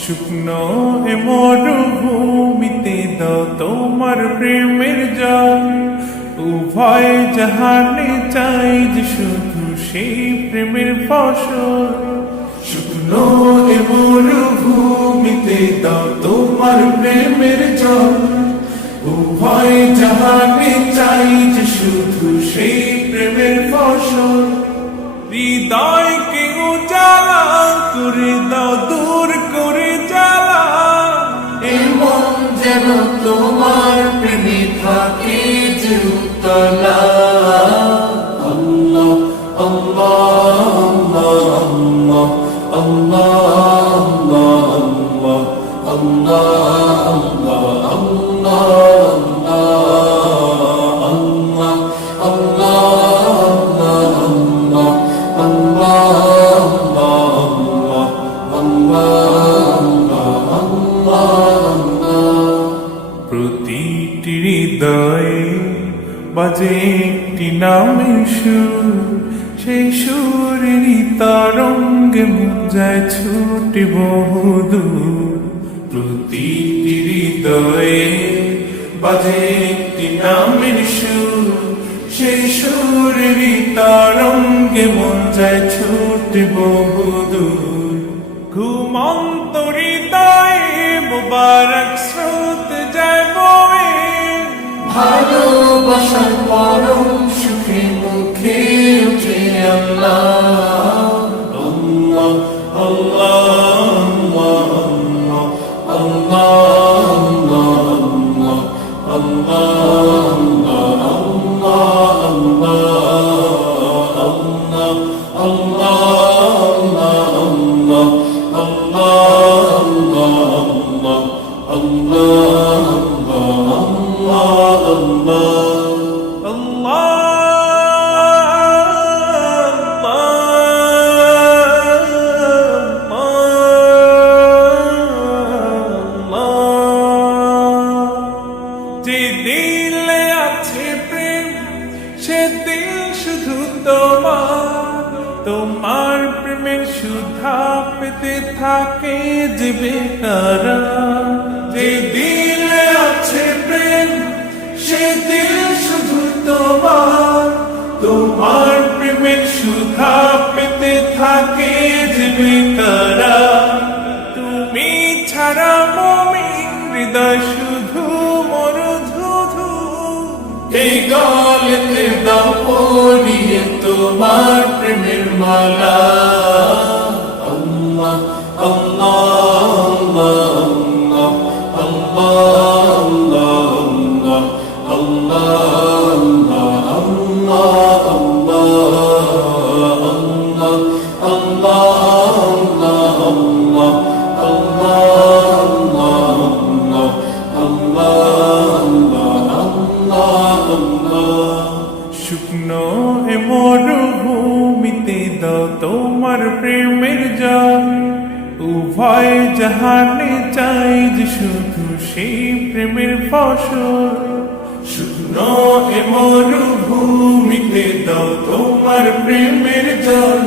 শুকনো এ মরুভূমিতে দাও তোমার প্রেমের জল, উভয় জাহানে চাই যে শুধু সেই প্রেমের ফসল। শুকনো এ মরুভূমিতে দাও তোমার প্রেমের জল, উভয় জাহানে চাই যে শুধু সেই প্রেমের ফসল। হৃদয়কে উজালা করে দাও, দূর করে জ্বালা, এমন যেন তোমার প্রেমে থাকে যে উতলা। আল্লাহ আল্লাহ আল্লাহ আল্লাহ আল্লাহ আল্লাহ আল্লাহ প্রতিটি হৃদয়ে বাজে একটি নামের সুর, সেই সুরেরই তরঙ্গে মন যায় ছুটে বহুদূর। প্রতিটি হৃদয়ে বাজে একটি নামের সুর, সেই সুরেরই তরঙ্গে মন যায় ছুটে বহুদূর। ঘুমন্ত হৃদয়ে মুবারক স্রোত যায় বয়ে, ভালোবাসার পরম সুখে মুখে উঠে আল্লাহ আল্লাহ আল্লাহ আল্লাহ যে দিলে আছে প্রেম, সে দিল শুধু তোমার, তোমার প্রেমের সুধা পেতে থাকে যে বেকারা। যে দিলে আছে প্রেম, সে দিল শুধু তোমার, তোমার প্রেমের সুধা পেতে থাকে যে বেকারা। তুমি ছাড়া মুমিন হৃদয় শুধু মরুধুধু, এই গলেতে দাও পরিয়ে তোমার প্রেমের মালা। আল্লাহ আল্লাহ আল্লাহ আল্লাহ আল্লাহ শুকনো এ মরুভূমিতে দাও তোমার প্রেমের জল, উভয় জাহানে চাই যে শুধু সেই প্রেমের ফসল। শুকনো এ মরুভূমিতে দাও তোমার প্রেমের জল,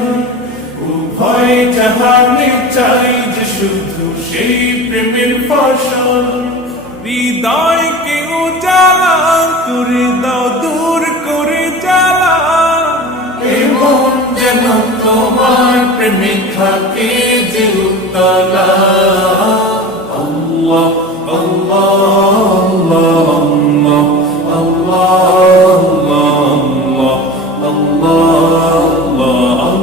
উভয় জাহানে চাই যে শুধু সেই প্রেমের ফসল। হৃদয়কে উজালা করে দাও, দূর করে জ্বালা, এমন যেন তোমার প্রেমে থাকে যে উতলা। আল্লাহ আল্লাহ আল্লাহ আল্লাহ আল্লাহ আল্লাহ আল্লাহ